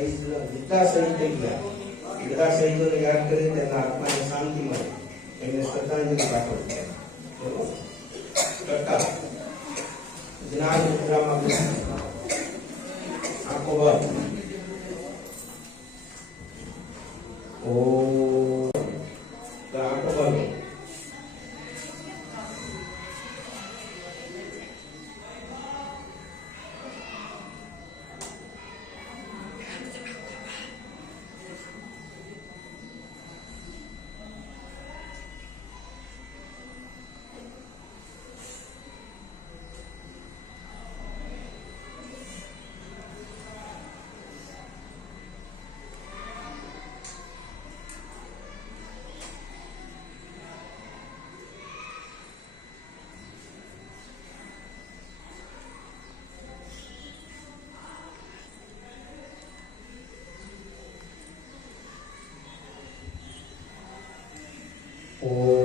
શહીદ બધા શહીદ થઈ ગયા એ બધા શહીદોને યાદ કરી તેમના આત્માને શાંતિ મળે એમને શ્રદ્ધાંજલિ પાઠવવી. બરોબર કરતા જ્ઞાન મુદ્રામાં આંખો બંધ. ઓ આંખો બંધ. 오.